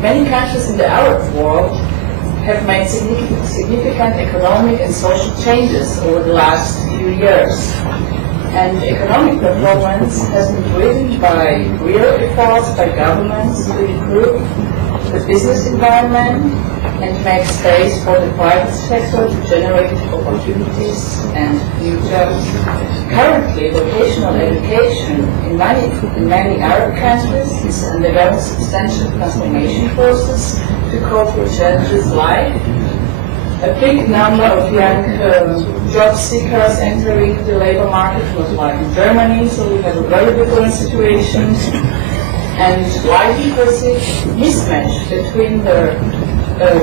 Many countries in the Arab world have made significant economic and social changes over the last few years. And economic performance has been driven by real efforts by governments to improve the business environment and make space for the private sector to generate opportunities and new jobs. Currently, vocational education in many Arab countries is undergoing substantial transformation process to cope with challenges like a big number of young job seekers entering the labor market, not like in Germany, so we have a very different situation, and widely perceived mismatch between the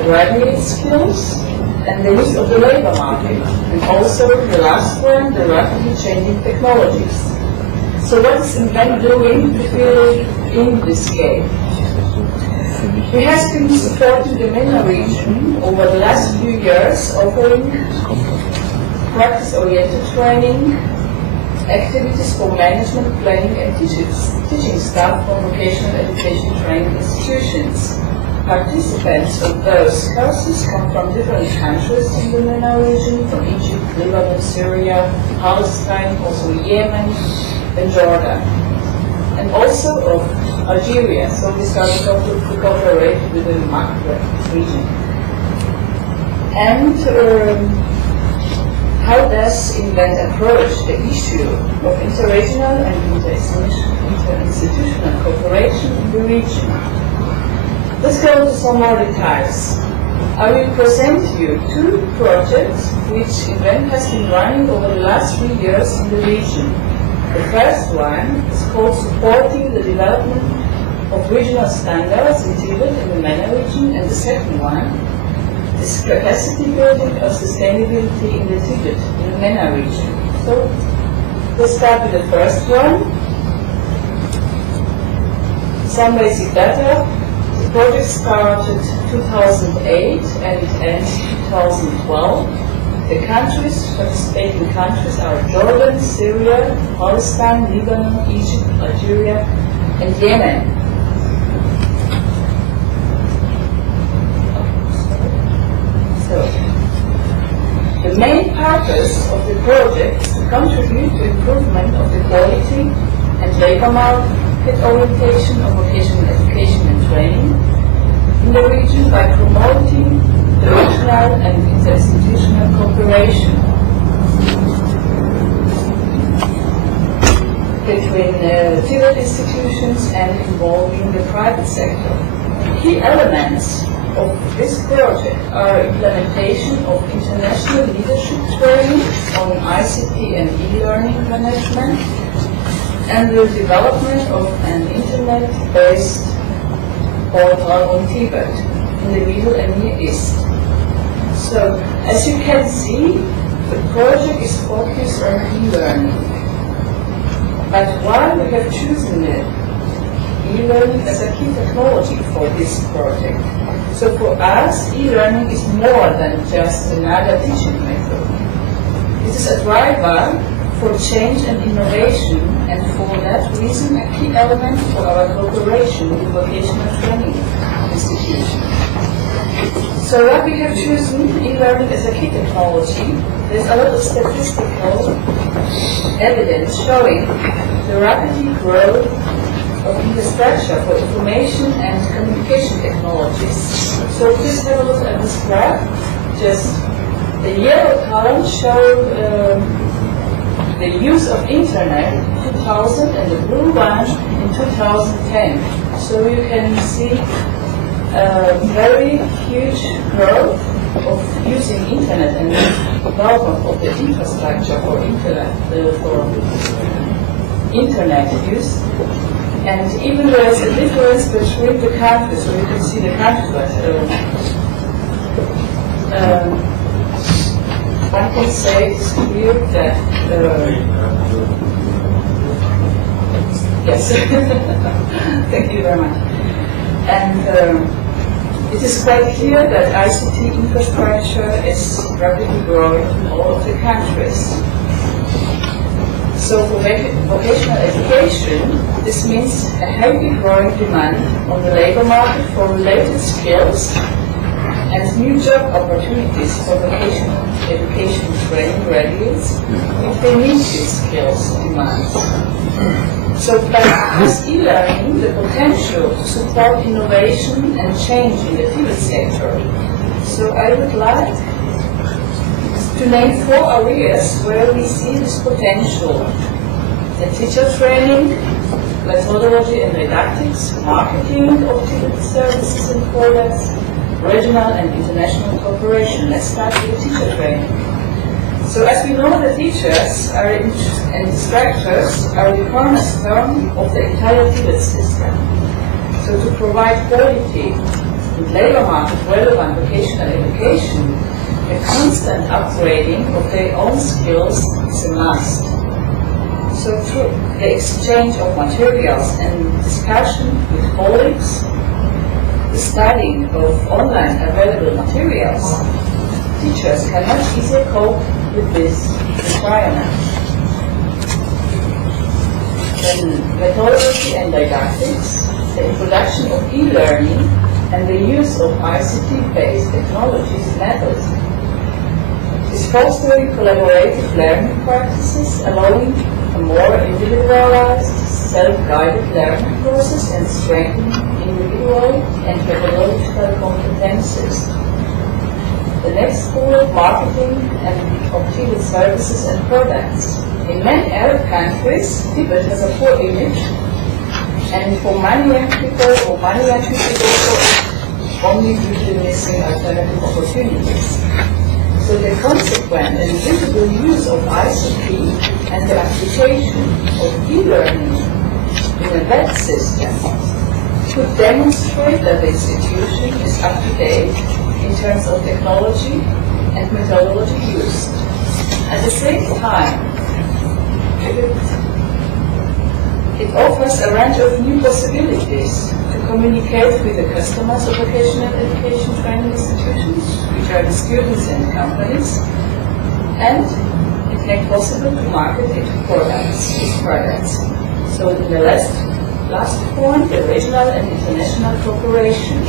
graduate skills and the use of the labor market, and also the last one, the rapidly changing technologies. So what is Invent doing in this game? We have been supporting the MENA region over the last few years, offering practice-oriented training, activities for management, planning, and teaching staff from vocational education training institutions. Participants of those courses come from different countries in the MENA region, from Egypt, Lebanon, Syria, Palestine, also Yemen, and Jordan, and also of Algeria, so we started to cooperate with the Maghreb region. And how does Invent approach the issue of interregional and interinstitutional cooperation in the region? Let's go into some more details. I will present you two projects which Invent has been running over the last 3 years in the region. The first one is called Supporting the Development of Regional Standards in TVET in the MENA region, and the second one is Capacity Building of Sustainability in the TVET in the MENA region. So let's start with the first one. Some basic data. The project started 2008 and it ends 2012. The participating countries are Jordan, Syria, Palestine, Lebanon, Egypt, Algeria, and Yemen. So, the main purpose of the project is to contribute to improvement of the quality and labor market orientation of vocational education and training in the region by promoting the regional and interinstitutional cooperation between TVET institutions and involving the private sector. Key elements of this project are implementation of international leadership training on ICT and e-learning management, and the development of an internet-based portal on TVET in the Middle and Near East. So, as you can see, the project is focused on e-learning. But why we have chosen e-learning as a key technology for this project? So for us, e-learning is more than just another teaching method. It is a driver for change and innovation, and for that reason a key element for our cooperation with vocational training institutions. So what we have chosen e-learning as a key technology, there's a lot of statistical evidence showing the rapid growth of infrastructure for information and communication technologies. So please have a look at this graph. Just the yellow column shows the use of internet in 2000 and the blue one in 2010. So you can see very huge growth of using internet and development of the infrastructure for internet use. And even there is a difference between the countries, so you can see the countries, but one can say it's clear that yes, thank you very much. And it is quite clear that ICT infrastructure is rapidly growing in all of the countries. So for vocational education, this means a heavy growing demand on the labor market for related skills and new job opportunities for vocational education training graduates if they meet these skills demands. So has e-learning the potential to support innovation and change in the TVET sector. So I would like to name 4 areas where we see this potential: the teacher training, methodology and didactics, marketing of TVET services and products, regional and international cooperation. Let's start with teacher training. So as we know, the teachers and instructors are the cornerstone of the entire TVET system. So to provide quality and labor market relevant vocational education, a constant upgrading of their own skills is a must. So through the exchange of materials and discussion with colleagues, the studying of online available materials, teachers can much easier cope with this requirement. Then methodology and didactics, the introduction of e-learning and the use of ICT-based technologies methods is fostering collaborative learning practices, allowing a more individualized, self-guided learning process and strengthening individual and methodological competences. The next bullet, marketing and of TVET services and products. In many Arab countries, TVET has a poor image, and for many young people, only due to missing alternative opportunities. So the consequent and visible use of ICT and the application of e-learning in a VET system could demonstrate that the institution is up to date in terms of technology and methodology used. At the same time, it offers a range of new possibilities to communicate with the customers of vocational education training institutions, which are the students and companies, and it makes possible to market its products. So in the last point, the regional and international cooperation.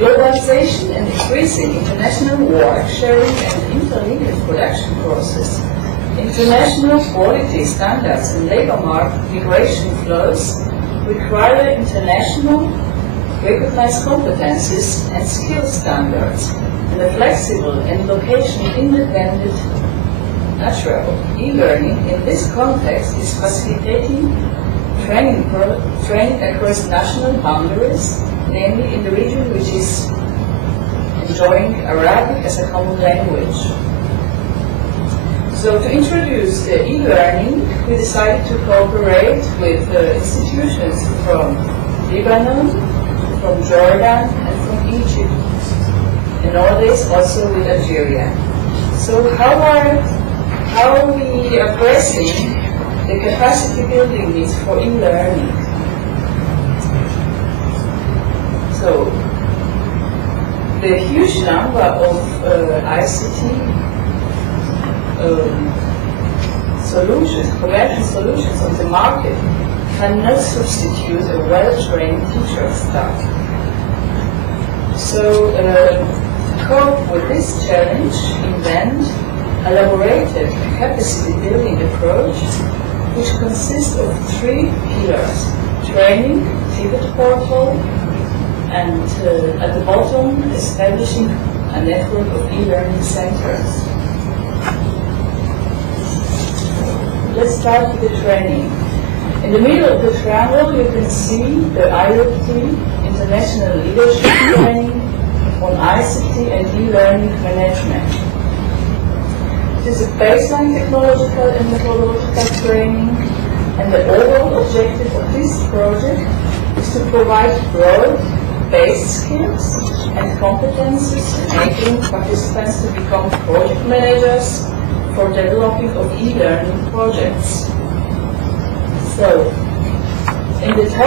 Globalization and increasing international work sharing and interlinked production process, international quality standards and labor market migration flows require international recognized competencies and skill standards, and a flexible and location-independent natural e-learning in this context is facilitating training across national boundaries, namely in the region which is enjoying Arabic as a common language. So to introduce the e-learning, we decided to cooperate with institutions from Lebanon, from Jordan, and from Egypt, and nowadays also with Algeria. So how are we addressing the capacity building needs for e-learning? So the huge number of ICT solutions, commercial solutions on the market cannot substitute a well-trained teacher staff. So to cope with this challenge, invent elaborated capacity building approach which consists of 3 pillars: training, TVET portal, and at the bottom establishing a network of e-learning centers. Let's start with the training. In the middle of the triangle you can see the IoT, International Leadership Training on ICT and e-learning management. It is a baseline technological and methodological training, and the overall objective of this project is to provide broad-based skills and competences enabling participants to become project managers for developing of e-learning projects. So, in the